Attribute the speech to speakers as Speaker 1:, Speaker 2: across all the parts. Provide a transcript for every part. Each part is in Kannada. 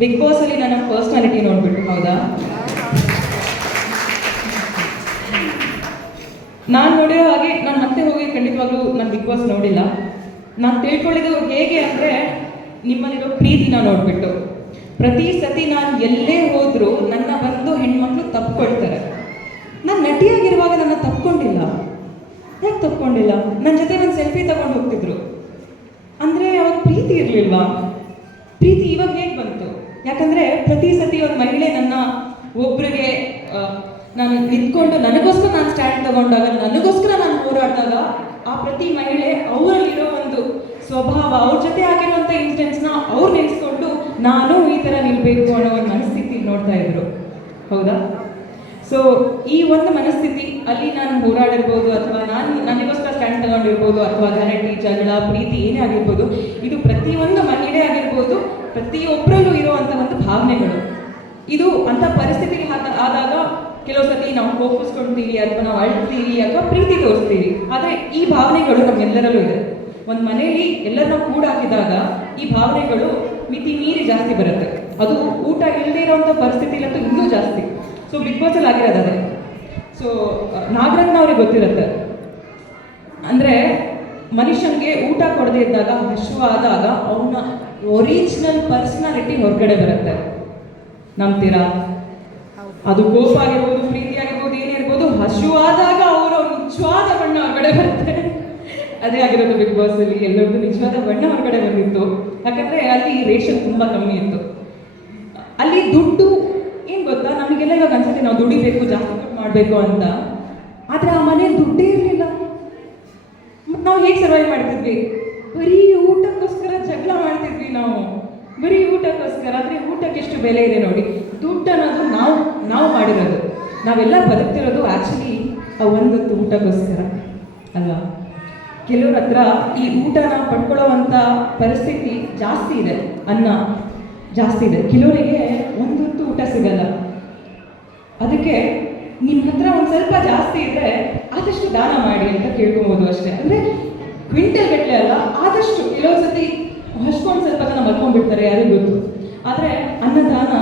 Speaker 1: ಬಿಗ್ ಬಾಸ್ ಅಲ್ಲಿ ನನ್ನ ಪರ್ಸ್ನಾಲಿಟಿ ನೋಡ್ಬಿಟ್ಟು, ಹೌದಾ? ನಾನು ನೋಡಿರೋ ಹಾಗೆ ನಾನು ಮತ್ತೆ ಹೋಗಿ ಖಂಡಿತವಾಗ್ಲೂ ನಾನು ಬಿಗ್ ಬಾಸ್ ನೋಡಿಲ್ಲ. ನಾನು ತಿಳ್ಕೊಳ್ಳಿದ್ದು ಹೇಗೆ ಅಂದರೆ ನಿಮ್ಮಲ್ಲಿರೋ ಪ್ರೀತಿನ ನೋಡ್ಬಿಟ್ಟು. ಪ್ರತಿ ಸತಿ ನಾನು ಎಲ್ಲೇ ಹೋದರೂ ನನ್ನ ಬಂದು ಹೆಣ್ಮಕ್ಳು ತಪ್ಕೊಳ್ತಾರೆ. ನಾನು ನಟಿಯಾಗಿರುವಾಗ ನನ್ನ ತಪ್ಕೊಂಡಿಲ್ಲ. ಯಾಕೆ ತಪ್ಕೊಂಡಿಲ್ಲ? ನನ್ನ ಜೊತೆ ಒಂದು ಸೆಲ್ಫಿ ತಗೊಂಡು ಹೋಗ್ತಿದ್ರು. ಅಂದರೆ ಅವಾಗ ಪ್ರೀತಿ ಇರಲಿಲ್ವಾ? ಪ್ರೀತಿ ಇವಾಗ ಹೇಗೆ ಬಂತು? ಯಾಕಂದರೆ ಪ್ರತಿ ಸತಿ ಒಂದು ಮಹಿಳೆ ನನ್ನ ಒಬ್ಬರಿಗೆ ನಾನು ನಿಂತ್ಕೊಂಡು ನನಗೋಸ್ಕರ ನಾನು ಸ್ಟ್ಯಾಂಡ್ ತಗೊಂಡಾಗ, ನನಗೋಸ್ಕರ ನಾನು ಹೋರಾಡಿದಾಗ, ಆ ಪ್ರತಿ ಮಹಿಳೆ ಅವರಲ್ಲಿರೋ ಒಂದು ಸ್ವಭಾವ, ಅವ್ರ ಜೊತೆ ಆಗಿರುವಂಥ ಇನ್ಸಿಡೆಂಟ್ಸ್ನ ಅವ್ರು ನೆನೆಸ್ಕೊಂಡು, ನಾನು ಈ ಥರ ನಿಲ್ಬೇಕು ಅನ್ನೋ ಒಂದು ಮನಸ್ಥಿತಿ ನೋಡ್ತಾ ಇದ್ರು. ಹೌದಾ? ಸೊ ಈ ಒಂದು ಮನಸ್ಥಿತಿ, ಅಲ್ಲಿ ನಾನು ಹೋರಾಡಿರ್ಬೋದು ಅಥವಾ ನಾನು ನನಗೋಸ್ಕರ ಸ್ಟ್ಯಾಂಡ್ ತಗೊಂಡಿರ್ಬೋದು ಅಥವಾ ಗಲಾಟೆ, ಜಗಳ, ಪ್ರೀತಿ ಏನೇ ಆಗಿರ್ಬೋದು, ಇದು ಪ್ರತಿಯೊಂದು ಮಹಿಳೆ ಆಗಿರ್ಬೋದು ಪ್ರತಿಯೊಬ್ಬರಲ್ಲೂ ಇರುವಂಥ ಒಂದು ಭಾವನೆಗಳು. ಇದು ಅಂಥ ಪರಿಸ್ಥಿತಿಗೆ ಆದ- ಆದಾಗ ಕೆಲವು ಸತಿ ನಾವು ಕೋಪಿಸ್ಕೊಳ್ತೀವಿ ಅಥವಾ ನಾವು ಅಳ್ತೀವಿ ಅಥವಾ ಪ್ರೀತಿ ತೋರಿಸ್ತೀವಿ. ಆದರೆ ಈ ಭಾವನೆಗಳು ನಮ್ಮೆಲ್ಲರಲ್ಲೂ ಇದೆ. ಒಂದು ಮನೆಯಲ್ಲಿ ಎಲ್ಲರನ್ನ ಕೂಡಾಕಿದಾಗ ಈ ಭಾವನೆಗಳು ಮಿತಿ ಮೀರಿ ಜಾಸ್ತಿ ಬರುತ್ತೆ. ಅದು ಊಟ ಇಲ್ಲದೇ ಇರೋಂಥ ಪರಿಸ್ಥಿತಿಲಂತೂ ಇನ್ನೂ ಜಾಸ್ತಿ. ಸೊ ಬಿಗ್ ಬಾಸಲ್ಲಿ ಆಗಿರೋದು ಅದೇ ಸೊ ನಾಗರತ್ನ ಅವ್ರಿಗೆ ಗೊತ್ತಿರುತ್ತೆ. ಅಂದರೆ ಮನುಷ್ಯನಿಗೆ ಊಟ ಕೊಡದೇ ಇದ್ದಾಗ ಹಶುವಾದಾಗ ಅವನ ಒರಿಜಿನಲ್ ಪರ್ಸನಾಲಿಟಿ ಹೊರಗಡೆ ಬರುತ್ತೆ. ನಂಬ್ತೀರಾ? ಅದು ಕೋಪ ಆಗಿರ್ಬೋದು ಪ್ರೀತಿ ಆಗಿರ್ಬೋದು ಏನೇ ಇರ್ಬೋದು ಹಶುವಾದಾಗ ಅವರ ನಿಜವಾದ ಬಣ್ಣ ಹೊರಗಡೆ ಬರುತ್ತೆ. ಅದೇ ಆಗಿರೋದು ಬಿಗ್ ಬಾಸ್ ಅಲ್ಲಿ. ಎಲ್ಲರದ್ದು ನಿಜವಾದ ಬಣ್ಣ ಹೊರಗಡೆ ಬಂದಿತ್ತು. ಯಾಕಂದ್ರೆ ಅಲ್ಲಿ ರೇಷನ್ ತುಂಬಾ ಕಮ್ಮಿ ಇತ್ತು. ಅಲ್ಲಿ ದುಡ್ಡು ಗೊತ್ತಾ? ನಮಗೆಲ್ಲ ಇವಾಗ ಅನ್ಸುತ್ತೆ ನಾವು ದುಡಿಬೇಕು, ಜಾಸ್ತಿ ಮಾಡಬೇಕು ಅಂತ. ಆದ್ರೆ ಆ ಮನೇಲಿ ದುಡ್ಡೇ ಇರಲಿಲ್ಲ. ನಾವು ಹೇಗೆ ಸರ್ವೈವ್ ಮಾಡ್ತಿದ್ವಿ? ಬರೀ ಊಟಕ್ಕೋಸ್ಕರ ಜಗಳ ಮಾಡ್ತಿದ್ವಿ ನಾವು. ಬರೀ ಊಟಕ್ಕೋಸ್ಕರ. ಆದರೆ ಊಟಕ್ಕೆ ಎಷ್ಟು ಬೆಲೆ ಇದೆ ನೋಡಿ. ದುಡ್ಡು ಅನ್ನೋದು ನಾವು ನಾವು ಮಾಡಿರೋದು. ನಾವೆಲ್ಲ ಬದುಕ್ತಿರೋದು ಆ್ಯಕ್ಚುಲಿ ಆ ಒಂದೊತ್ತು ಊಟಕ್ಕೋಸ್ಕರ ಅಲ್ವಾ? ಕೆಲವ್ರ ಹತ್ರ ಈ ಊಟನ ಪಡ್ಕೊಳ್ಳೋವಂಥ ಪರಿಸ್ಥಿತಿ ಜಾಸ್ತಿ ಇದೆ. ಅನ್ನ ಜಾಸ್ತಿ ಇದೆ. ಕೆಲವರಿಗೆ ಒಂದೊತ್ತು ಊಟ ಸಿಗಲ್ಲ. ಅದಕ್ಕೆ ನಿಮ್ಮ ಹತ್ರ ಒಂದು ಸ್ವಲ್ಪ ಜಾಸ್ತಿ ಇದ್ರೆ ಆದಷ್ಟು ದಾನ ಮಾಡಿ ಅಂತ ಕೇಳ್ಕೊಬೋದು ಅಷ್ಟೇ. ಅಂದರೆ ಕ್ವಿಂಟಲ್ ಗಟ್ಟಲೆ ಅಲ್ಲ ಆದಷ್ಟು ಕೆಲವು ಸತಿ ಹಚ್ಕೊಂಡು ಸ್ವಲ್ಪ ಜನ ಮಲ್ಕೊಂಡ್ಬಿಡ್ತಾರೆ ಯಾರಿಗೂ ಗೊತ್ತು. ಆದರೆ ಅನ್ನದಾನ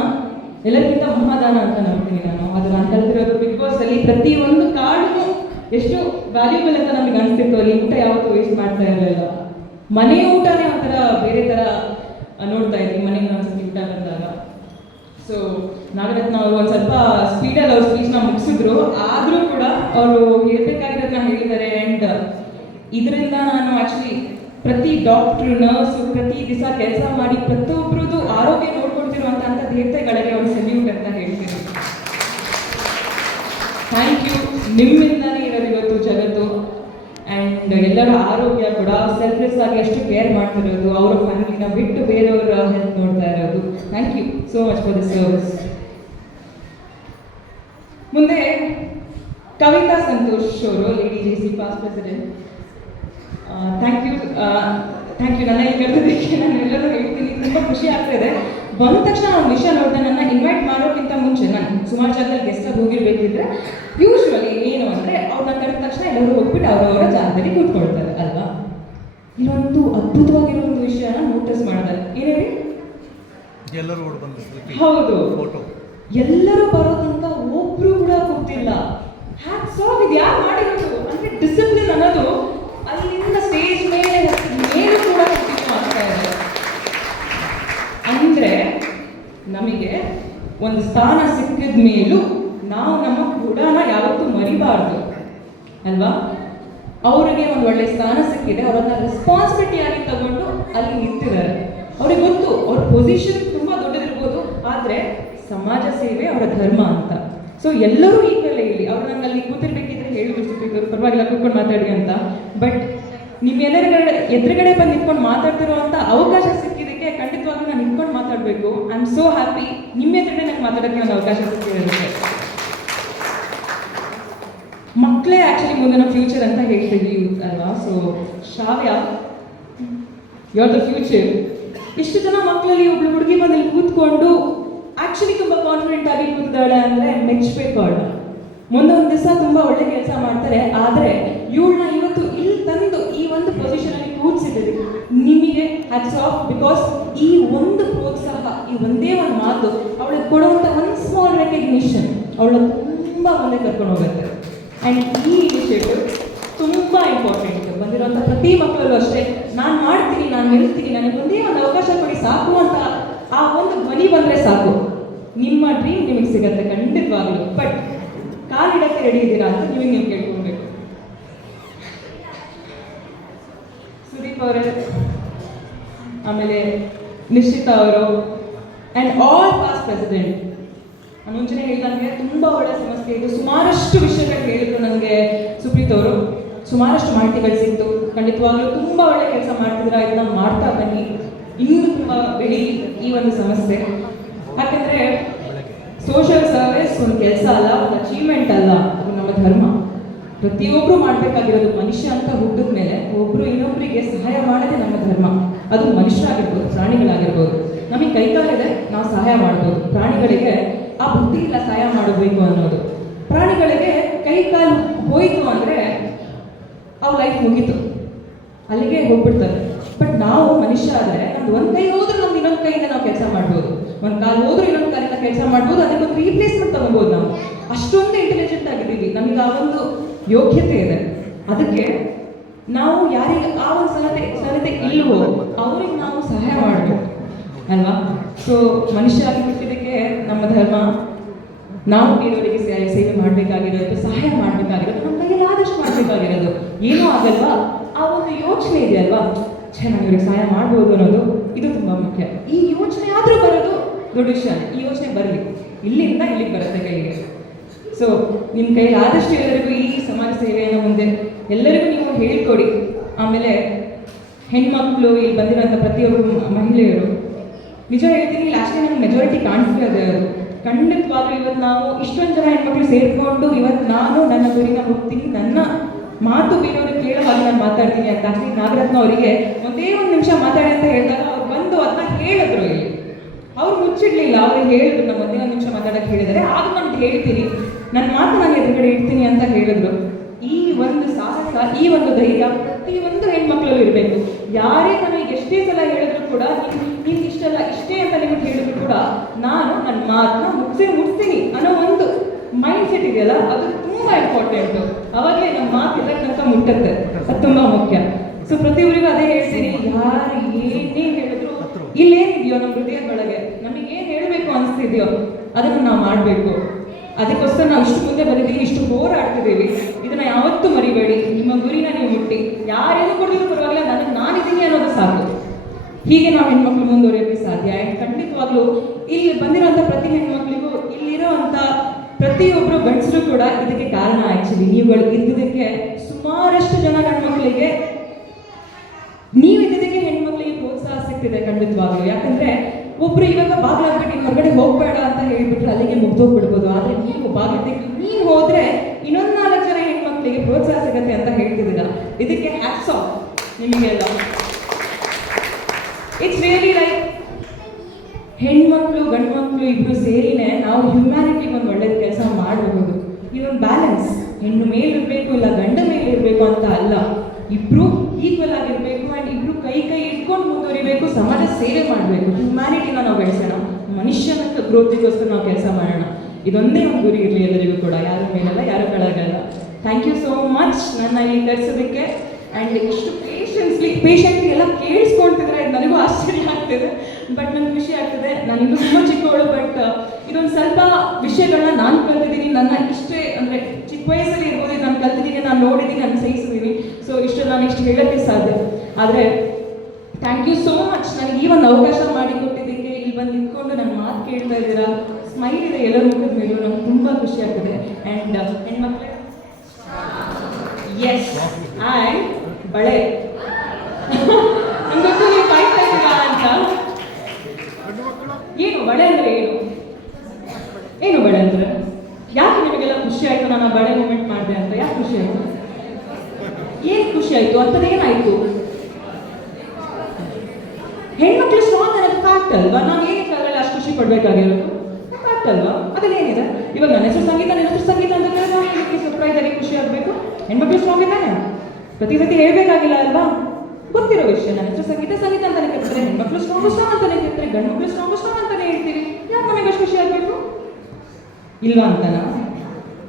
Speaker 1: ಎಲ್ಲರಿಗಿಂತ ಮಹಾದಾನ ಅಂತ ನಂಬ್ತೀನಿ ನಾನು. ಅದು ನಾನು ಕಲ್ತಿರೋದು ಬಿಗ್ ಅಲ್ಲಿ ಪ್ರತಿಯೊಂದು ಕಾಳು ಎಷ್ಟು ವ್ಯಾಲ್ಯೂಬಲ್ ಅಂತ ನಮಗೆ ಅನಿಸ್ತಿತ್ತು ಅಲ್ಲಿ ಊಟ ಯಾವತ್ತೂ ವೇಸ್ಟ್ ಮಾಡ್ತಾ ಇರಲಿಲ್ಲ. ಮನೆ ಊಟನೇ ಒಂಥರ ಬೇರೆ ಆ, ನೋಡ್ತಾ ಇದ್ವಿ ಮನೆಗೆ ಒಂದ್ಸತಿ ಅಂದಾಗ ಸೊ ನಾಗರತ್ನ ಅವರು ಒಂದು ಸ್ವಲ್ಪ ಸ್ಪೀಡಲ್ಲಿ ಅವ್ರ ಸ್ಪೀಚ್ನ ಮುಗಿಸಿದ್ರು. ಆದರೂ ಕೂಡ ಅವರು ಹೇಳ್ಬೇಕಾಗಿರೋದನ್ನ ಹೇಳಿದ್ದಾರೆ. ಆ್ಯಂಡ್ ಇದರಿಂದ ನಾನು ಆ್ಯಕ್ಚುಲಿ ಪ್ರತಿ ಡಾಕ್ಟ್ರು ನರ್ಸು ಪ್ರತಿ ದಿವಸ ಕೆಲಸ ಮಾಡಿ ಪ್ರತಿಯೊಬ್ಬರದ್ದು ಆರೋಗ್ಯ ನೋಡ್ಕೊಳ್ತಿರುವಂಥ ಅಂಥ ದೇವತೆಗಳಿಗೆ ಅವ್ರು ಸೆಲ್ಯೂಟ್ ಅಂತ ಹೇಳ್ತೀನಿ. ಥ್ಯಾಂಕ್ ಯು ನಿಮ್ಮಿಂದಾನೇ ಇರೋದು ಇವತ್ತು ಜಗತ್ತು ಆ್ಯಂಡ್ ಎಲ್ಲರ ಆರೋಗ್ಯ ಕೂಡ ಸೆಲ್ಫ್ಲೆಸ್ ಆಗಿ ಎಷ್ಟು ಕೇರ್ ಮಾಡ್ತಿರೋದು ಅವರ ಫ್ಯಾಮಿಲಿನ ಬಿಟ್ಟು ಬೇರೆಯವರ ಹೆಲ್ತ್ ನೋಡ್ತಾ ಇರೋದು. Thank you so much for this service ಮುಂದೆ ಕವಿತಾ ಸಂತೋಷ್ ಅವರು lady J C past president thank you thank you ನನ್ನ ಈ ನಾನು ಎಲ್ಲರೂ ಹೇಳ್ತೀನಿ, ತುಂಬ ಖುಷಿ ಆಗ್ತಾ ಇದೆ. ಬಂದ ತಕ್ಷಣ ಒಂದು ವಿಷಯ ನೋಡಿದೆ ನನ್ನ ಇನ್ವೈಟ್ ಮಾಡೋಕ್ಕಿಂತ ಮುಂಚೆ ನಾನು ಸುಮಾರು ಜಾಗದಲ್ಲಿ ಗೆಸ್ಟಾಗಿ ಹೋಗಿರ್ಬೇಕಿದ್ರೆ ಯೂಶ್ವಲಿ ಏನು ಅಂದರೆ ಅವ್ರನ್ನ ಕರೆದ ತಕ್ಷಣ ಎಲ್ಲರೂ ಹೋಗ್ಬಿಟ್ಟು ಅವರವರ ಜಾಗದಲ್ಲಿ ಕೂತ್ಕೊಳ್ತಾರೆ ಅಲ್ವಾ? ಇಲ್ಲೊಂದು ಅದ್ಭುತವಾಗಿರೋ ಒಂದು ವಿಷಯನ ನೋಟಿಸ್ ಮಾಡಿದ್ರೆ ಏನೇ ಹೇಳಿ
Speaker 2: ಎಲ್ಲರೂ
Speaker 1: ಹೌದು.
Speaker 2: ಫೋಟೋ.
Speaker 1: ಎಲ್ಲರೂ ಬರೋದಂತ ಒಬ್ರು ಕೂಡ ಕೂತಿಲ್ಲ. ಹ್ಯಾಟ್ಸ್ ಆಫ್ ಇದು ಯಾರು ಮಾಡಿರೋದು? ಅಂದ್ರೆ ಡಿಸಿಪ್ಲಿನ್ ಅನ್ನೋದು ಅಲ್ಲಿಂದ ಸ್ಟೇಜ್ ಮೇಲೆ ಮೇಲೆ ಕೂಡ ಕಂಟಿನ್ಯೂ ಆಗ್ತಾ ಇದೆ. ಅಂದ್ರೆ ನಮಗೆ ಒಂದು ಸ್ಥಾನ ಸಿಕ್ಕಿದ ಮೇಲೂ ನಾವು ನಮ್ಮ ಅಲ್ವಾ? ಅವರಿಗೆ ಒಂದು ಒಳ್ಳೆ ಸ್ಥಾನ ಸಿಕ್ಕಿದೆ, ಅವರನ್ನ ರೆಸ್ಪಾನ್ಸಿಬಿಲಿಟಿ ಆಗಿ ತಗೊಂಡು ಅಲ್ಲಿ ನಿಂತಿದ್ದಾರೆ. ಅವ್ರಿಗೆ ಗೊತ್ತು, ಅವ್ರ ಪೊಸಿಷನ್ ತುಂಬಾ ದೊಡ್ಡದಿರ್ಬೋದು, ಆದ್ರೆ ಸಮಾಜ ಸೇವೆ ಅವರ ಧರ್ಮ ಅಂತ. ಸೊ ಎಲ್ಲರೂ ಈಕ್ವಲ್ ಇಲ್ಲಿ. ಅವ್ರು ನಂಗೆ ಅಲ್ಲಿ ಕೂತಿರ್ಬೇಕಿದ್ರೆ ಹೇಳಿ ಬಿಡ್ತಿದ್ರು ಪರವಾಗಿಲ್ಲ, ಕೂತ್ಕೊಂಡು ಮಾತಾಡಿ ಅಂತ. ಬಟ್ ನಿಮ್ಮೆಲ್ಲರಿಗಡೆ ಎದುರುಗಡೆ ಬಂದು ನಿಂತ್ಕೊಂಡು ಮಾತಾಡ್ತಿರುವಂಥ ಅವಕಾಶ ಸಿಕ್ಕಿದ್ದಕ್ಕೆ ಖಂಡಿತವಾಗ್ಲೂ ನಾನು ನಿಂತ್ಕೊಂಡು ಮಾತಾಡಬೇಕು. ಐ ಆಮ್ ಸೋ ಹ್ಯಾಪಿ ನಿಮ್ಮ ಎದುರುಗಡೆ ನಂಗೆ ಮಾತಾಡೋಕ್ಕೆ ಒಂದು ಅವಕಾಶ ಸಿಕ್ಕಿರೋದಕ್ಕೆ ಮಕ್ಕಳೇ ಆ್ಯಕ್ಚುಲಿ ಮುಂದಿನ ಫ್ಯೂಚರ್ ಅಂತ ಹೇಳ್ತೀವಿ ಅಲ್ವಾ? So Shavya you are the future ಇಷ್ಟು ಜನ ಮಕ್ಕಳಲ್ಲಿ ಒಬ್ಳು ಹುಡುಗಿ ಬಂದು ಕೂತ್ಕೊಂಡು ಆ್ಯಕ್ಚುಲಿ ತುಂಬ ಕಾನ್ಫಿಡೆಂಟ್ ಆಗಿ ಕೂತಿದ್ದಾಳೆ ಅಂದ್ರೆ ಮೆಚ್ಚಬೇಕು ಅವಳು ಮುಂದೊಂದು ದಿವಸ ತುಂಬ ಒಳ್ಳೆ ಕೆಲಸ ಮಾಡ್ತಾರೆ, ಆದರೆ ಇವಳನ್ನ ಇವತ್ತು ಇಲ್ಲಿ ತಂದು ಈ ಒಂದು ಪೊಸಿಷನಲ್ಲಿ ಕೂರಿಸಿದ್ದೀವಿ ನಿಮಗೆ ಹ್ಯಾಟ್ಸ್ ಆಫ್ ಬಿಕಾಸ್ ಈ ಒಂದು ಪ್ರೋತ್ಸಾಹ, ಈ ಒಂದೇ ಒಂದು ಮಾತು ಅವಳಿಗೆ ಕೊಡುವಂಥ ಒಂದು ಸ್ಮಾಲ್ ರೆಕಗ್ನಿಷನ್ ಅವಳ ತುಂಬ ಮುಂದೆ ಕರ್ಕೊಂಡು ಹೋಗುತ್ತೆ ಆ್ಯಂಡ್ ಈ ಇನಿಷಿಯೇಟಿವ್ ತುಂಬ ಇಂಪಾರ್ಟೆಂಟ್ ಬಂದಿರೋಂಥ ಪ್ರತಿ ಮಕ್ಕಳಲ್ಲೂ ಅಷ್ಟೇ, ನಾನು ಮಾಡ್ತೀನಿ, ನಾನು ಹೇಳ್ತೀನಿ, ನನಗೆ ಒಂದೇ ಒಂದು ಅವಕಾಶ ಕೊಡಿ ಸಾಕು ಅಂತ ಆ ಒಂದು ಧ್ವನಿ ಬಂದರೆ ಸಾಕು. ನಿಮ್ಮ ಡ್ರೀಮ್ ನಿಮಗೆ ಸಿಗತ್ತೆ ಖಂಡಿತವಾಗ್ಲೂ. ಬಟ್ ಕಾಲಿಡಕ್ಕೆ ರೆಡಿ ಇದ್ದೀರಾ ಅಂತ ನೀವು ನೀವು ಕೇಳ್ಕೊಬೇಕು. ಸುದೀಪ್ ಅವರೇ, ಆಮೇಲೆ ನಿಶ್ಚಿತ ಅವರು ಆ್ಯಂಡ್ ಆಲ್ ಪಾಸ್ ಪ್ರೆಸಿಡೆಂಟ್ ನಾನು ಹೇಳಿದ ಹೇಳ್ದಂಗೆ ತುಂಬಾ ಒಳ್ಳೆ ಸಮಸ್ಯೆ ಇದು. ಸುಮಾರಷ್ಟು ವಿಷಯಗಳು ಹೇಳಿದ್ರು ನನಗೆ ಸುಪ್ರೀತ್ ಅವರು. ಸುಮಾರಷ್ಟು ಮಾಹಿತಿಗಳು ಸಿಕ್ತು. ಖಂಡಿತವಾಗ್ಲೂ ತುಂಬಾ ಒಳ್ಳೆ ಕೆಲಸ ಮಾಡ್ತಿದ್ರ ಇದನ್ನ ಮಾಡ್ತಾ ಬನ್ನಿ. ಇನ್ನೂ ತುಂಬಾ ಬೆಳಿ ಈ ಒಂದು ಸಮಸ್ಯೆ. ಯಾಕಂದ್ರೆ ಸೋಷಿಯಲ್ ಸರ್ವಿಸ್ ಒಂದು ಕೆಲಸ ಅಲ್ಲ, ಒಂದು ಅಚೀವ್ಮೆಂಟ್ ಅಲ್ಲ. ಅದು ನಮ್ಮ ಧರ್ಮ. ಪ್ರತಿಯೊಬ್ಬರು ಮಾಡ್ಬೇಕಾಗಿರೋದು ಮನುಷ್ಯ ಅಂತ ಹುಟ್ಟಿದ ಮೇಲೆ ಒಬ್ಬರು ಇನ್ನೊಬ್ಬರಿಗೆ ಸಹಾಯ ಮಾಡೋದೇ ನಮ್ಮ ಧರ್ಮ. ಅದು ಮನುಷ್ಯ ಆಗಿರ್ಬೋದು ಪ್ರಾಣಿಗಳಾಗಿರ್ಬೋದು. ನಮಗೆ ಕೈಕಾಲಿದೆ, ನಾವು ಸಹಾಯ ಮಾಡ್ಬೋದು. ಪ್ರಾಣಿಗಳಿಗೆ ಆ ಬುದ್ಧಿ ಇಲ್ಲ ಸಹಾಯ ಮಾಡಬೇಕು ಅನ್ನೋದು. ಪ್ರಾಣಿಗಳಿಗೆ ಕೈ ಕಾಲು ಹೋಯಿತು ಅಂದರೆ ಅವ್ರ ಲೈಫ್ ಮುಗೀತು. ಅಲ್ಲಿಗೆ ಹೋಗ್ಬಿಡ್ತಾರೆ. ಬಟ್ ನಾವು ಮನುಷ್ಯ ಆದರೆ ನಮ್ದು ಒಂದು ಕೈ ಹೋದ್ರೆ ನಮ್ದು ಇನ್ನೊಂದು ಕೈಯಿಂದ ನಾವು ಕೆಲಸ ಮಾಡ್ಬೋದು. ಒಂದು ಕಾಲು ಹೋದ್ರೂ ಇನ್ನೊಂದು ಕಾಲಿಂದ ಕೆಲಸ ಮಾಡ್ಬೋದು ಅದಕ್ಕೊಂದು ರೀಪ್ಲೇಸ್ಮೆಂಟ್ ತಗೋಬೋದು ನಾವು. ಅಷ್ಟೊಂದು ಇಂಟೆಲಿಜೆಂಟ್ ಆಗಿದ್ದೀವಿ. ನಮಗೆ ಆ ಒಂದು ಯೋಗ್ಯತೆ ಇದೆ. ಅದಕ್ಕೆ ನಾವು ಯಾರಿಗೆ ಆ ಒಂದು ಸಲತೆ ಸಲಹೆ ಇಲ್ವೋ ಅವ್ರಿಗೆ ನಾವು ಸಹಾಯ ಮಾಡಬೇಕು. ಅಲ್ವಾ? ಸೊ ಮನುಷ್ಯ ಆಗಿ ಹುಟ್ಟಿದ್ದಕ್ಕೆ ನಮ್ಮ ಧರ್ಮ ನಾವು ಬೇರೆಯವರಿಗೆ ಸೇವೆ ಮಾಡಬೇಕಾಗಿರೋದು, ಸಹಾಯ ಮಾಡಬೇಕಾಗಿರೋದು, ನಮ್ಮ ಕೈಯಲ್ಲಿ ಆದಷ್ಟು ಮಾಡಬೇಕಾಗಿರೋದು. ಏನೂ ಆಗಲ್ವಾ? ಆ ಒಂದು ಯೋಚನೆ ಇದೆ ಅಲ್ವಾ? ಚೆನ್ನಾಗಿ ನಾನು ಇವ್ರಿಗೆ ಸಹಾಯ ಮಾಡ್ಬೋದು ಅನ್ನೋದು ಇದು ತುಂಬ ಮುಖ್ಯ. ಈ ಯೋಚನೆ ಆದರೂ ಬರೋದು ದೊಡ್ಡ ವಿಷಯ ಈ ಯೋಚನೆ ಬರಲಿ. ಇಲ್ಲಿಂದ ಇಲ್ಲಿಗೆ ಬರುತ್ತೆ ಕೈಗೆ. ಸೊ ನಿಮ್ಮ ಕೈಯಲ್ಲಿ ಆದಷ್ಟು ಎಲ್ಲರಿಗೂ ಈ ಸಮಾಜ ಸೇವೆಯನ್ನು ಮುಂದೆ ಎಲ್ಲರಿಗೂ ನೀವು ಹೇಳ್ಕೊಡಿ. ಆಮೇಲೆ ಹೆಣ್ಮಕ್ಳು, ಇಲ್ಲಿ ಬಂದಿರೋಂಥ ಪ್ರತಿಯೊಬ್ಬರು ಮಹಿಳೆಯರು, ನಿಜ ಹೇಳ್ತೀನಿ ಲಾಸ್ಟ್ ನನಗೆ ಮೆಜಾರಿಟಿ ಕಾಣಿಸ್ತಾ ಇದೆ ಅದು. ಖಂಡಿತವಾಗ್ಲೂ ಇವತ್ತು ನಾವು ಇಷ್ಟೊಂದು ಜನ ಹೆಣ್ಮಕ್ಳು ಸೇರಿಕೊಂಡು ಇವತ್ತು ನಾನು ನನ್ನ ಗುರಿನ ಹೋಗ್ತೀನಿ ನನ್ನ ಮಾತು ಬೇರೆಯವ್ರಿಗೆ ಕೇಳೋ ಹಾಗೆ ನಾನು ಮಾತಾಡ್ತೀನಿ ಅಂತ ಅಷ್ಟೇ ನಾಗರತ್ನ ಅವರಿಗೆ ಒಂದೇ ಒಂದು ನಿಮಿಷ ಮಾತಾಡಿ ಅಂತ ಹೇಳಿದಾಗ ಅವ್ರು ಬಂದು ಅದನ್ನ ಹೇಳಿದ್ರು ಇಲ್ಲಿ. ಅವ್ರು ಮುಚ್ಚಿಡ್ಲಿಲ್ಲ, ಅವ್ರು ಹೇಳಿದ್ರು ನಮ್ಮ ಒಂದೇ ಒಂದು ನಿಮಿಷ ಮಾತಾಡಕ್ಕೆ ಹೇಳಿದರೆ ಆಗ ನಾನು ಹೇಳ್ತೀನಿ ನನ್ನ ಮಾತು ನಾನು ಎದುರುಗಡೆ ಇಡ್ತೀನಿ ಅಂತ ಹೇಳಿದ್ರು. ಈ ಒಂದು ಸಾಹಸ, ಈ ಒಂದು ಧೈರ್ಯ ಪ್ರತಿಯೊಂದು ಹೆಣ್ಮಕ್ಳಲ್ಲೂ ಇರಬೇಕು. ಯಾರೇ ನಮಗೆ ಎಷ್ಟೇ ಸಲ ಹೇಳಿದ್ರು ಕೂಡ ನೀವು ಇಷ್ಟಲ್ಲ, ಇಷ್ಟೇ ಅಂತ ನಿಮಗೆ ಹೇಳಿದ್ರು ಕೂಡ ನಾನು ನನ್ನ ಮಾತನ್ನ ಮುಗಿಸೇ ಮುಗಿಸ್ತೀನಿ ಅನ್ನೋ ಒಂದು ಮೈಂಡ್ ಸೆಟ್ ಇದೆಯಲ್ಲ, ಅದು ತುಂಬಾ ಇಂಪಾರ್ಟೆಂಟ್ ಅವಾಗಲೇ ನಮ್ಮ ಮಾತು ಇದಕ್ಕೆ ತನಕ ಮುಟ್ಟುತ್ತೆ. ಅದು ತುಂಬಾ ಮುಖ್ಯ. ಸೊ ಪ್ರತಿಯೊಬ್ಬರಿಗೂ ಅದೇ ಹೇಳ್ತೀನಿ, ಯಾರು ಏನೇ ಹೇಳಿದ್ರು ಇಲ್ಲೇನಿದೆಯೋ ನಮ್ಮ ಹೃದಯದೊಳಗೆ, ನಮಗೆ ಏನು ಹೇಳಬೇಕು ಅನಿಸ್ತಿದೆಯೋ ಅದನ್ನು ನಾವು ಮಾಡಬೇಕು. ಅದಕ್ಕೋಸ್ಕರ ನಾವು ಇಷ್ಟು ಮುಂದೆ ಬಂದಿದ್ದೀವಿ, ಇಷ್ಟು ಹೋರಾಡ್ತಿದ್ದೀವಿ. ಇದನ್ನ ಯಾವತ್ತೂ ಮರಿಬೇಡಿ. ನಿಮ್ಮ ಗುರಿನ ನೀವು ಮುಟ್ಟಿ. ಯಾರೇನು ಕೊಡೋದು ಪರವಾಗಿಲ್ಲ, ನನಗೆ ನಾನಿದ್ದೀನಿ ಅನ್ನೋದು ಸಾಕು. ಹೀಗೆ ನಾವು ಹೆಣ್ಮಕ್ಳು ಮುಂದುವರಿಯೋಕ್ಕೆ ಸಾಧ್ಯ. ಖಂಡಿತವಾಗ್ಲೂ ಇಲ್ಲಿ ಬಂದಿರೋಂಥ ಪ್ರತಿ ಹೆಣ್ಮಕ್ಳಿಗೂ ಇಲ್ಲಿರೋಂಥ ಪ್ರತಿಯೊಬ್ಬರು ಗಂಡಸರು ಕೂಡ ಇದಕ್ಕೆ ಕಾರಣ ಆ್ಯಕ್ಚುಲಿ ನೀವುಗಳು ಇದ್ದಿದ್ದಕ್ಕೆ ಸುಮಾರಷ್ಟು ಜನ ಹೆಣ್ಮಕ್ಳಿಗೆ ನೀವು ಇದ್ದಿದ್ದಕ್ಕೆ ಹೆಣ್ಮಕ್ಳಿಗೆ ಪ್ರೋತ್ಸಾಹ ಸಿಗ್ತಿದೆ ಖಂಡಿತವಾಗ್ಲು. ಯಾಕಂದ್ರೆ ಒಬ್ರು ಇವಾಗ ಬಾಗ್ಲಾಗ್ಬಿಟ್ಟು ಹೊರಗಡೆ ಹೋಗ್ಬೇಡ ಅಂತ ಹೇಳ್ಬಿಟ್ರೆ ಅಲ್ಲಿಗೆ ಮುಗ್ದೋಗ್ಬಿಡ್ಬೋದು. ಆದ್ರೆ ನೀವು ಬಾಗ್ಲಿ ನೀವು ಹೋದ್ರೆ ಇನ್ನೊಂದು ನಾಲ್ಕು ಜನ ಹೆಣ್ಮಕ್ಳಿಗೆ ಪ್ರೋತ್ಸಾಹ ಸಿಗತ್ತೆ ಅಂತ ಹೇಳ್ತಿದ್ದೀರಾ. ಇದಕ್ಕೆ ಹ್ಯಾಟ್ಸ್ ಆಫ್ ನಿಮಗೆಲ್ಲ ಇಟ್ಸ್ ರಿಯಲಿ ಲೈಕ್ ಹೆಣ್ಮಕ್ಳು ಗಂಡು ಮಕ್ಕಳು ಇಬ್ಬರು ಸೇರಿನೇ ನಾವು ಹ್ಯುಮ್ಯಾನಿಟಿಗೆ ಒಂದು ಒಳ್ಳೆ ಕೆಲಸ ಮಾಡಬಹುದು ಇದೊಂದು ಬ್ಯಾಲೆನ್ಸ್ ಹೆಣ್ಣು ಮೇಲಿರಬೇಕು ಇಲ್ಲ ಗಂಡ ಮೇಲಿರಬೇಕು ಅಂತ ಅಲ್ಲ. ಇಬ್ರು ಈಕ್ವಲ್ ಆಗಿರ್ಬೇಕು ಆ್ಯಂಡ್ ಇಬ್ರು ಕೈ ಕೈ ಇಟ್ಕೊಂಡು ಮುಂದುವರಿಬೇಕು, ಸಮಾಜ ಸೇವೆ ಮಾಡಬೇಕು. ಹ್ಯುಮ್ಯಾನಿಟಿನ ನಾವು ಬೆಳೆಸೋಣ. ಮನುಷ್ಯನ ಗ್ರೋತಿಗೋಸ್ಕರ ನಾವು ಕೆಲಸ ಮಾಡೋಣ. ಇದೊಂದೇ ಒಂದು ಗುರಿ ಇರಲಿ ಎಲ್ಲರಿಗೂ ಕೂಡ. ಯಾರ ಮೇಲಲ್ಲ, ಯಾರ ಕೆಳಗಲ್ಲ. ಥ್ಯಾಂಕ್ ಯು ಸೋ ಮಚ್ ನನ್ನ ಇಲ್ಲಿ ಕರೆಸೋದಕ್ಕೆ. ಆ್ಯಂಡ್ ಇಷ್ಟು ಪೇಷನ್ಸ್ಲಿ ಪೇಷಂಟ್ಗೆಲ್ಲ ಕೇಳಿಸ್ಕೊಳ್ತೀನಿ ಆಶ್ಚರ್ಯ ಆಗ್ತಿದೆ. ಬಟ್ ನನಗೆ ಖುಷಿ ಆಗ್ತದೆ. ನಾನು ಇನ್ನೂ ತುಂಬ ಚಿಕ್ಕವಳು ಬಟ್ ಇದೊಂದು ಸ್ವಲ್ಪ ವಿಷಯಗಳನ್ನ ನಾನು ಕಲ್ತಿದ್ದೀನಿ. ನನ್ನ ಇಷ್ಟೇ ಅಂದರೆ ಚಿಕ್ಕ ವಯಸ್ಸಲ್ಲಿ ಇರ್ಬೋದು ನಾನು ಕಲ್ತಿದ್ದೀನಿ ನಾನು ನೋಡಿದ್ದೀನಿ ನಾನು ಸಹಿಸಿದ್ದೀನಿ ಸೊ ಇಷ್ಟು ನಾನು ಇಷ್ಟು ಹೇಳೋಕ್ಕೆ ಸಾಧ್ಯ. ಆದರೆ ಥ್ಯಾಂಕ್ ಯು ಸೋ ಮಚ್ ನನಗೆ ಈ ಒಂದು ಅವಕಾಶ ಮಾಡಿಕೊಟ್ಟಿದ್ದಕ್ಕೆ ಇಲ್ಲಿ ಬಂದು ನಿಂತ್ಕೊಂಡು ನನ್ನ ಮಾತು ಕೇಳ್ತಾ ಇದ್ದೀರಾ? ಸ್ಮೈಲ್ ಇದೆ ಎಲ್ಲರ ಮುಖದ ಮೇಲೂ. ನಂಗೆ ತುಂಬ ಖುಷಿ ಆಗ್ತದೆ. ಆ್ಯಂಡ್ ಹೆಣ್ಮಕ್ಳು? ಎಸ್ ಆ್ಯಂಡ್ ಬಳೆ ನಂಗೆ ಗೊತ್ತು ನೀವು ಕಾಯ್ತಾ ಇದ್ದೀರಾ ಅಂತ ಏನು ಬಳೆ ಅಂದ್ರೆ ಏನು? ಏನು ಬಳೆ ಅಂದ್ರೆ? ಯಾಕೆ ನಿಮಗೆಲ್ಲ ಖುಷಿ ಆಯ್ತು ನಾನು ಬಳೆ ಮೂಮೆಂಟ್ ಮಾಡಿದೆ ಅಂತ? ಯಾಕೆ ಖುಷಿ ಆಯ್ತು? ಏನ್ ಖುಷಿ ಆಯ್ತು? ಅಂತ ಏನಾಯ್ತು? ಹೆಣ್ಮಕ್ಳು ಸ್ಟ್ರಾಂಗ್ ಅನ್ನೋದು ಫ್ಯಾಕ್ಟ್ ಅಲ್ವಾ? ನಾವು ಏನಕ್ಕೆ ಅದರಲ್ಲಿ ಅಷ್ಟು ಖುಷಿ ಪಡ್ಬೇಕಾಗಿರೋದು? ಫ್ಯಾಕ್ಟ್ ಅಲ್ವಾ? ಅದ್ರಲ್ಲಿ ಏನಿದೆ? ಇವಾಗ ನನ್ನ ಹೆಸರು ಸಂಗೀತ, ನನ್ನ ಹೆಸರು ಸಂಗೀತ ಅಂತ ಕೇಳಿದ್ರೆ ಸರ್ಪ್ರೈಸ್ ಆಗಿ ಖುಷಿ ಆಗಬೇಕು? ಹೆಣ್ಮಕ್ಳು ಸ್ಟ್ರಾಂಗ್ ಇದ್ದಾನೆ? ಪ್ರತಿ ಸತಿ ಹೇಳ್ಬೇಕಾಗಿಲ್ಲ ಅಲ್ವಾ? ಗೊತ್ತಿರೋ ವಿಷಯ. ನನ್ನ ಹತ್ರ ಸಂಗೀತ ಸಂಗೀತ ಅಂತಾನೆ ಕೇಳ್ತಾರೆ. ಹೆಣ್ಮಕ್ಳು ಸ್ಟ್ರಾಂಗ್ ಸ್ಟ್ರಾಂಗ್ ಅಂತಾನೆ ಕೇಳ್ತಾರೆ. ಗಂಡು ಮಕ್ಕಳು ಸ್ಟ್ರಾಂಗ್ ಸ್ಟ್ರಾಂಗ್ ಅಂತಾನೆ ಹೇಳ್ತೀರಿ. ಯಾಕೆ ನಮಗೆ ಅಷ್ಟು ಖುಷಿ ಆಗಬೇಕು? ಇಲ್ಲ ಅಂತಾನ?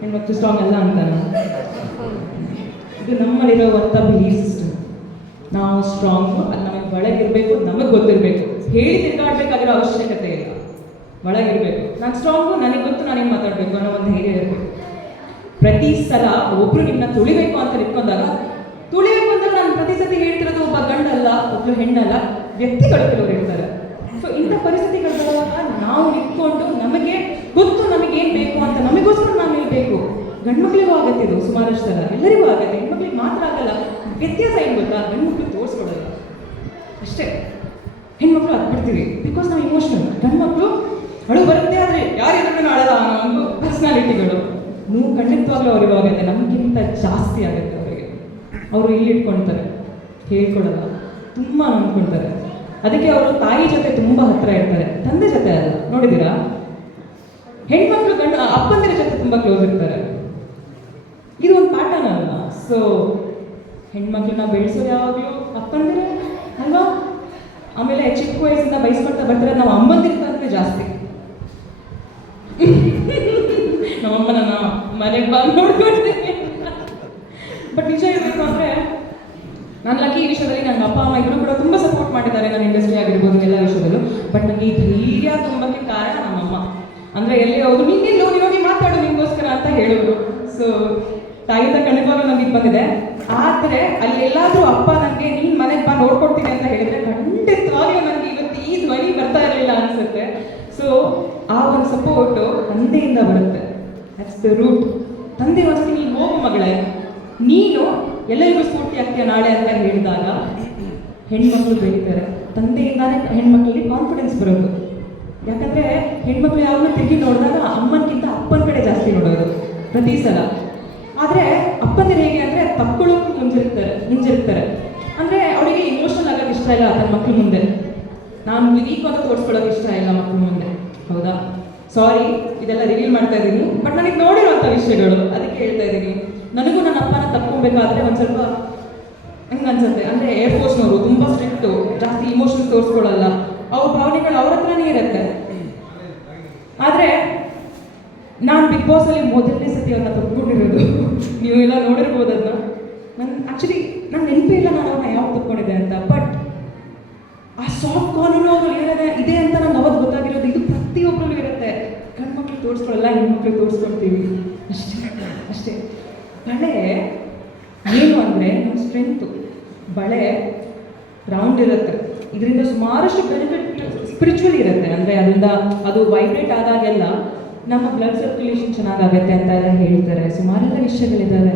Speaker 1: ಹೆಣ್ಮಕ್ಳು ಸ್ಟ್ರಾಂಗ್ ಅಲ್ಲ ಅಂತಾನ? ಇದು ನಮ್ಮಲ್ಲಿರೋ ಅಂತ ಬಿಲೀಫ್ ಸಿಸ್ಟಮ್ ನಾವು ಸ್ಟ್ರಾಂಗ್ ಅದು ನಮಗೆ ಒಳಗಿರಬೇಕು ನಮಗೆ ಗೊತ್ತಿರಬೇಕು. ಹೇಳಿ ತಿರ್ಗಾಡ್ಬೇಕಾಗಿರೋ ಅವಶ್ಯಕತೆ ಇಲ್ಲ. ಒಳಗಿರಬೇಕು ನಾನು ಸ್ಟ್ರಾಂಗು ನನಗೆ ಗೊತ್ತು ನಾನೇನು ಮಾತಾಡಬೇಕು ಅನ್ನೋ ಒಂದು ಧೈರ್ಯ ಇರಬೇಕು. ಪ್ರತಿ ಸಲ ಒಬ್ರು ನಿಮ್ಮನ್ನ ತುಳಿಬೇಕು ಅಂತ ಇಟ್ಕೊಂಡಾಗ ತುಳಿಬೇಕು ಸತಿ ಹೇಳ್ತಿರೋದು ಒಬ್ಬ ಗಂಡಲ್ಲ ಒಬ್ಬ ಹೆಣ್ಣಲ್ಲ, ವ್ಯಕ್ತಿಗಳು ಕೆಲವರು ಹೇಳ್ತಾರೆ. ಸೊ ಇಂಥ ಪರಿಸ್ಥಿತಿಗಳು ನಾವು ನಿಂತ್ಕೊಂಡು ನಮಗೆ ಗೊತ್ತು ನಮಗೇನು ಬೇಕು ಅಂತ ನಮಗೋಸ್ಕರ ನಾವು ನಿಲ್ಬೇಕು ಗಂಡ್ಮಕ್ಳಿಗೂ ಆಗತ್ತೆ ಇದು ಸುಮಾರಷ್ಟು ಸಲ. ಎಲ್ಲರಿಗೂ ಆಗತ್ತೆ. ಹೆಣ್ಮಕ್ಳಿಗೆ ಮಾತ್ರ ಆಗಲ್ಲ. ವ್ಯತ್ಯಾಸ ಏನು ಗೊತ್ತಾ? ಗಂಡ್ಮಕ್ಳು ತೋರಿಸ್ಕೊಡಲ್ಲ. ಅಷ್ಟೇ. ಹೆಣ್ಮಕ್ಳು ಆಗ್ಬಿಡ್ತೀವಿ ಬಿಕಾಸ್ ನಾವು ಇಮೋಷನಲ್ ಗಂಡ್ಮಕ್ಳು ಅಳು ಬರುತ್ತೆ, ಆದರೆ ಯಾರಿದ್ರೂ ಅಳಲ್ಲ ಅನ್ನೋ ಒಂದು ಪರ್ಸ್ನಾಲಿಟಿಗಳು ನೀವು ಖಂಡಿತವಾಗ್ಲೂ ಅವ್ರಿಗೆ ಆಗುತ್ತೆ. ನಮಗಿಂತ ಜಾಸ್ತಿ ಆಗುತ್ತೆ ಅವರಿಗೆ. ಅವರು ಇಲ್ಲಿ ಇಟ್ಕೊಳ್ತಾರೆ ಹೇಳ್ಕೊಡಲ್ಲ. ತುಂಬ ಅಂದ್ಕೊಳ್ತಾರೆ ಅದಕ್ಕೆ ಅವರು ತಾಯಿ ಜೊತೆ ತುಂಬ ಹತ್ರ ಇರ್ತಾರೆ. ತಂದೆ ಜೊತೆ ಅಲ್ಲ. ನೋಡಿದ್ದೀರಾ? ಹೆಣ್ಮಕ್ಳು ಗಂಡು ಅಪ್ಪಂದಿರ ಜೊತೆ ತುಂಬ ಕ್ಲೋಸ್ ಇರ್ತಾರೆ. ಇದು ಒಂದು ಪ್ಯಾಟರ್ನ್ ಅಲ್ವಾ? ಸೊ ಹೆಣ್ಮಕ್ಳನ್ನ ಬೆಳೆಸೋದು ಯಾವಾಗಲೂ ಅಪ್ಪಂದಿರ ಅಲ್ವಾ? ಆಮೇಲೆ ಚಿಕ್ಕ ವಯಸ್ಸಿಂದ ಬಯಸ್ಕೊಳ್ತಾ ಬರ್ತಾರೆ. ನಾವು ಅಮ್ಮಂದಿರ್ತಾರೆ ಜಾಸ್ತಿ. ನಮ್ಮಮ್ಮನ ಮನೆಗೆ ಬಂದು ನೋಡ್ಕೊಳ್ತೀನಿ ಬಟ್ ನಿಜ ಹೇಳ್ಬೇಕು ಅಂದರೆ ನಾನು ಲಕ್ಕಿ ಈ ವಿಷಯದಲ್ಲಿ ನನ್ನ ಅಪ್ಪ, ಅಮ್ಮ ಇಬ್ಬರು ಕೂಡ ತುಂಬ ಸಪೋರ್ಟ್ ಮಾಡಿದ್ದಾರೆ ನನ್ನ ಇಂಡಸ್ಟ್ರಿ ಆಗಿರ್ಬೋದು ಎಲ್ಲ ವಿಷಯದಲ್ಲೂ. ಬಟ್ ನನಗೆ ಈ ಧೈರ್ಯ ತುಂಬಕ್ಕೆ ಕಾರಣ ನಮ್ಮಮ್ಮ ಅಂದರೆ ಎಲ್ಲಿ ಅವರು ನಿನ್ನೆಲ್ಲೋ ನೀನು ಮಾತಾಡು ನಿಮಗೋಸ್ಕರ ಅಂತ ಹೇಳೋರು. ಸೊ ತಾಯಿ ಖಂಡಿತವಾಗ್ಲೂ ನನಗೆ ಬಂದಿದೆ. ಆದರೆ ಅಲ್ಲಿ ಎಲ್ಲಾದರೂ ಅಪ್ಪ ನನಗೆ ನೀನು ಮನೆಗೆ ಬಾ, ನೋಡ್ಕೊಡ್ತೀನಿ ಅಂತ ಹೇಳಿದ್ರೆ ಖಂಡಿತವಾಗ್ಲೂ ನನಗೆ ಇವತ್ತು ಈ ಧ್ವನಿ ಬರ್ತಾ ಇರಲಿಲ್ಲ ಅನ್ಸುತ್ತೆ. ಸೊ ಆ ಒಂದು ಸಪೋರ್ಟ್ ತಂದೆಯಿಂದ ಬರುತ್ತೆ. ದಟ್ಸ್ ದ ರೂಟ್ ತಂದೆ ಒಂದ್ಸತಿ ನೀನು ಹೋಗು ಮಗಳೇ. ನೀನು ಎಲ್ಲರಿಗೂ ಆಗ್ತೀಯ ನಾಳೆ ಅಂತ ಹೇಳಿದಾಗ ಹೆಣ್ಮಕ್ಳು ಬೆಳೀತಾರೆ. ತಂದೆಯಿಂದಾನೇ ಹೆಣ್ಮಕ್ಳಲ್ಲಿ ಕಾನ್ಫಿಡೆನ್ಸ್ ಬರೋದು. ಯಾಕಂದ್ರೆ ಹೆಣ್ಮಕ್ಳು ಯಾವಾಗಲೂ ತಿರುಗಿ ನೋಡಿದಾಗ ಅಮ್ಮನಕ್ಕಿಂತ ಅಪ್ಪನ ಕಡೆ ಜಾಸ್ತಿ ನೋಡೋದು ಪ್ರತಿ ಸಲ. ಆದರೆ ಅಪ್ಪಂದಿರು ಹೇಗೆ ಅಂದರೆ ತಕ್ಕೊಳ್ಳೋಕ್ಕೂ ಮುಂಜಿರ್ತಾರೆ ಹಿಂಜಿರ್ತಾರೆ ಅಂದರೆ ಅವರಿಗೆ ಇಮೋಷನಲ್ ಆಗೋಕೆ ಇಷ್ಟ ಇಲ್ಲ ತನ್ನ ಮಕ್ಳ ಮುಂದೆ. ನಾನು ವೀಕ್ ಅಂತ ತೋರಿಸ್ಕೊಳ್ಳೋಕೆ ಇಷ್ಟ ಇಲ್ಲ ಮಕ್ಳ ಮುಂದೆ. ಹೌದಾ? ಸಾರಿ ಇದೆಲ್ಲ ರಿವೀಲ್ ಮಾಡ್ತಾ ಇದ್ದೀನಿ. ಬಟ್ ನನಗೆ ನೋಡಿರುವಂಥ ವಿಷಯಗಳು, ಅದಕ್ಕೆ ಹೇಳ್ತಾ ಇದ್ದೀನಿ. ನನಗೂ ನನ್ನ ಅಪ್ಪನ ತಕ್ಕೊಬೇಕಾದ್ರೆ ಒಂದು ಸ್ವಲ್ಪ ಅನ್ಸುತ್ತೆ. ಅಂದರೆ ಏರ್ಫೋರ್ಸ್ನವರು ತುಂಬ ಸ್ಟ್ರಿಕ್ಟ್ ಜಾಸ್ತಿ ಇಮೋಷನ್ಸ್ ತೋರಿಸ್ಕೊಳ್ಳಲ್ಲ ಅವ್ರ ಭಾವನೆಗಳು ಅವ್ರ ಹತ್ರನೇ ಇರುತ್ತೆ. ಆದರೆ, ನಾನು ಬಿಗ್ ಬಾಸಲ್ಲಿ ಮೊದಲನೇ ಸತಿ ಅವ್ರನ್ನ ತಪ್ಕೊಂಡಿರೋದು. ನೀವು ಎಲ್ಲ ನೋಡಿರ್ಬೋದು ಅದನ್ನ ನನ್ನ ಆ್ಯಕ್ಚುಲಿ ನನ್ನ ನೆನಪೇ ಇಲ್ಲ ನಾನು ಅವ್ರನ್ನ ಯಾವಾಗ ತಪ್ಕೊಂಡಿದ್ದೆ ಅಂತ. ಬಟ್ ಆ ಸಾಫ್ಟ್ ಕಾನೂನು ಏನಿದೆ ಇದೆ ಅಂತ ನಾನು ಅವಾಗ ಗೊತ್ತಾಗಿರೋದು ಇದು ಪ್ರತಿಯೊಬ್ಬರಲ್ಲೂ ಇರುತ್ತೆ. ಗಂಡ್ಮಕ್ಳು ತೋರಿಸ್ಕೊಳ್ಳಲ್ಲ ಹೆಣ್ಮಕ್ಳು ತೋರಿಸ್ಕೊಳ್ತೀವಿ. ಅಷ್ಟೇ ಅಷ್ಟೇ. ಕಳೆ ಏನು ಅಂದರೆ ನಮ್ಮ ಸ್ಟ್ರೆಂತು ಬಳೆ ರೌಂಡ್ ಇರುತ್ತೆ. ಇದರಿಂದ ಸುಮಾರಷ್ಟು ಬೆನಿಫಿಟ್ ಸ್ಪಿರಿಚುವಲ್ ಇರುತ್ತೆ. ಅಂದರೆ ಅದರಿಂದ ಅದು ವೈಬ್ರೇಟ್ ಆದಾಗೆಲ್ಲ ನಮ್ಮ ಬ್ಲಡ್ ಸರ್ಕ್ಯುಲೇಷನ್ ಚೆನ್ನಾಗಾಗುತ್ತೆ ಅಂತ ಎಲ್ಲ ಹೇಳ್ತಾರೆ. ಸುಮಾರೆಲ್ಲ ವಿಷಯಗಳಿದ್ದಾವೆ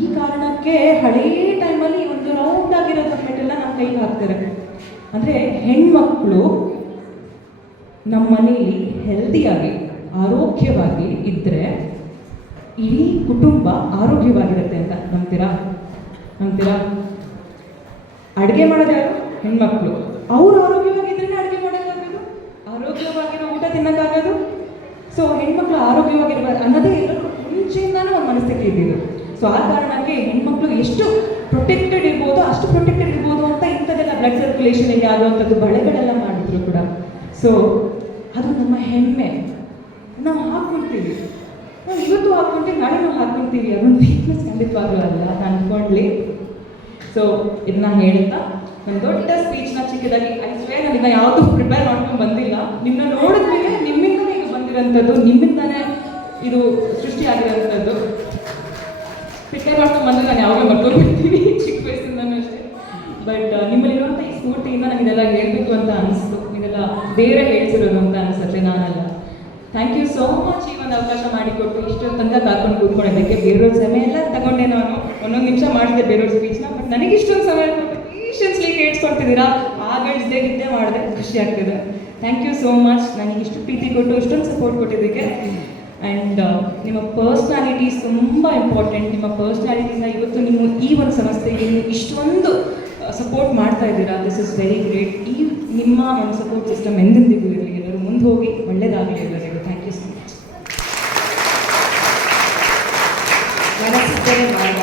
Speaker 1: ಈ ಕಾರಣಕ್ಕೆ ಹಳೇ ಟೈಮಲ್ಲಿ ಒಂದು ರೌಂಡ್ ಆಗಿರೋ ಮೆಟೆಲ್ಲ ನಮ್ಮ ಕೈಗೆ ಹಾಕ್ತಾರೆ. ಅಂದರೆ ಹೆಣ್ಮಕ್ಳು ನಮ್ಮ ಮನೆಯಲ್ಲಿ ಹೆಲ್ದಿಯಾಗಿ ಆರೋಗ್ಯವಾಗಿ ಇದ್ದರೆ ಇಡೀ ಕುಟುಂಬ ಆರೋಗ್ಯವಾಗಿರುತ್ತೆ ಅಂತ. ನಂಬ್ತೀರಾ? ನಂಬ್ತೀರಾ? ಅಡುಗೆ ಮಾಡೋದು ಯಾರು? ಹೆಣ್ಮಕ್ಳು. ಅವ್ರು ಆರೋಗ್ಯವಾಗಿದ್ರೆ ಅಡುಗೆ ಮಾಡೋಕ್ಕಾಗೋದು ಆರೋಗ್ಯವಾಗಿರೋ ಊಟ ತಿನ್ನೋಕ್ಕಾಗೋದು ಸೊ ಹೆಣ್ಮಕ್ಳು ಆರೋಗ್ಯವಾಗಿರ್ಬಾರ್ದು ಅನ್ನೋದೇ ಎಲ್ಲರೂ ಮುಂಚೆಯಿಂದಾನೂ ಒಂದು ಮನಸ್ಥಿತಿ ಇದ್ದಿದ್ದು. ಸೊ ಆ ಕಾರಣಕ್ಕೆ ಹೆಣ್ಮಕ್ಳು ಎಷ್ಟು ಪ್ರೊಟೆಕ್ಟೆಡ್ ಇರ್ಬೋದು ಅಷ್ಟು ಪ್ರೊಟೆಕ್ಟೆಡ್ ಇರ್ಬೋದು ಅಂತ ಇಂಥದ್ದೆಲ್ಲ ಬ್ಲಡ್ ಸರ್ಕ್ಯುಲೇಷನ್ಗೆ ಆಗುವಂಥದ್ದು ಬಳೆಗಳೆಲ್ಲ ಮಾಡಿದ್ರು ಕೂಡ. ಸೊ ಅದು ನಮ್ಮ ಹೆಮ್ಮೆ. ನಾವು ಹಾಕ್ಕೊಳ್ತೀವಿ ನಾವು ಇವತ್ತು ಹಾಕ್ಕೊಂತೀವಿ ನಾಳೆ ನಾವು ಹಾಕ್ಕೊಳ್ತೀವಿ ಅದೊಂದು ವೀಕ್ನೆಸ್ ಖಂಡಿತವಾಗ್ಲೂ ಅಲ್ಲ. ಅಂತ ಅನ್ಕೊಂಡ್ಲಿ. ಸೊ ಇದನ್ನ ಹೇಳ್ತಾ ನನ್ನ ದೊಡ್ಡ ಸ್ಪೀಚ್ನ ಚಿಕ್ಕದಾಗಿ ಐ ಸ್ವೇರ್ ನಾನು ಯಾವತ್ತೂ ಪ್ರಿಪೇರ್ ಮಾಡ್ಕೊಂಡು ಬಂದಿಲ್ಲ. ನಿಮ್ಮನ್ನ ನೋಡಿದ್ಮೇಲೆ ನಿಮ್ಮಿಂದನೇ ಇದು ಬಂದಿರೋಂಥದ್ದು, ನಿಮ್ಮಿಂದನೇ ಇದು ಸೃಷ್ಟಿಯಾಗಿರೋಂಥದ್ದು. ಪ್ರಿಪೇರ್ ಮಾಡ್ಕೊಂಡು ಬಂದ್ರೆ ನಾನು ಯಾವಾಗ ಬರ್ಕೊಂಡ್ಬಿಡ್ತೀನಿ ಚಿಕ್ಕ ವಯಸ್ಸಿಂದನೂ ಅಷ್ಟೇ. ಬಟ್ ನಿಮ್ಮಲ್ಲಿರುವಂಥ ಈ ಸ್ಫೂರ್ತಿಯಿಂದ ನನಗೆ ಇದೆಲ್ಲ ಹೇಳಬೇಕು ಅಂತ ಅನಿಸ್ತು. ಇದೆಲ್ಲ ಬೇರೆ ಹೇಳ್ತಿರೋದು ಅಂತ ಅನಿಸುತ್ತೆ ನಾನಲ್ಲ. ಥ್ಯಾಂಕ್ ಯು ಸೋ ಮಚ್ ಈ ಒಂದು ಅವಕಾಶ ಮಾಡಿಕೊಟ್ಟು. ಇಷ್ಟೊಂದು ತನಕ ಕಾಕೊಂಡು ಕೂತ್ಕೊಳ್ಳೋದಕ್ಕೆ ಬೇರೆಯವ್ರ ಸಮಯ ಎಲ್ಲ ತಗೊಂಡೆ ನಾನು. ಒಂದೊಂದು ನಿಮಿಷ ಮಾಡಿದೆ ಬೇರೆಯವ್ರ ಸ್ಪೀಚ್ನ ಬಟ್ ನನಗೆ ಇಷ್ಟೊಂದು ಸಮಯ ಪೇಷನ್ಸ್ಲಿ ಕೇಳಿಸ್ಕೊಳ್ತಿದ್ದೀರಾ ಆಗಳ್ಸ್ದೆ ಇದ್ದೇ ಮಾಡಿದೆ, ಖುಷಿ ಆಗ್ತಿದೆ. ಥ್ಯಾಂಕ್ ಯು ಸೋ ಮಚ್ ನನಗೆ ಇಷ್ಟು ಪ್ರೀತಿ ಕೊಟ್ಟು, ಇಷ್ಟೊಂದು ಸಪೋರ್ಟ್ ಕೊಟ್ಟಿದ್ದಕ್ಕೆ. ಆ್ಯಂಡ್ ನಿಮ್ಮ ಪರ್ಸ್ನಾಲಿಟೀಸ್ ತುಂಬ ಇಂಪಾರ್ಟೆಂಟ್ ನಿಮ್ಮ ಪರ್ಸ್ನಾಲಿಟೀಸ್ನ ಇವತ್ತು ನಿಮ್ಮ ಈ ಒಂದು ಸಂಸ್ಥೆಗೆ ನೀವು ಇಷ್ಟೊಂದು ಸಪೋರ್ಟ್ ಮಾಡ್ತಾ ಇದ್ದೀರಾ? ದಿಸ್ ಇಸ್ ವೆರಿ ಗ್ರೇಟ್ ಈ ನಿಮ್ಮ ಒಂದು ಸಪೋರ್ಟ್ ಸಿಸ್ಟಮ್ ಎಂದೆಂದಿಗೂ ಇರಲಿ. ಎಲ್ಲರೂ ಮುಂದೆ ಹೋಗಿ ಒಳ್ಳೆಯದಾಗಲಿ ಮಚ್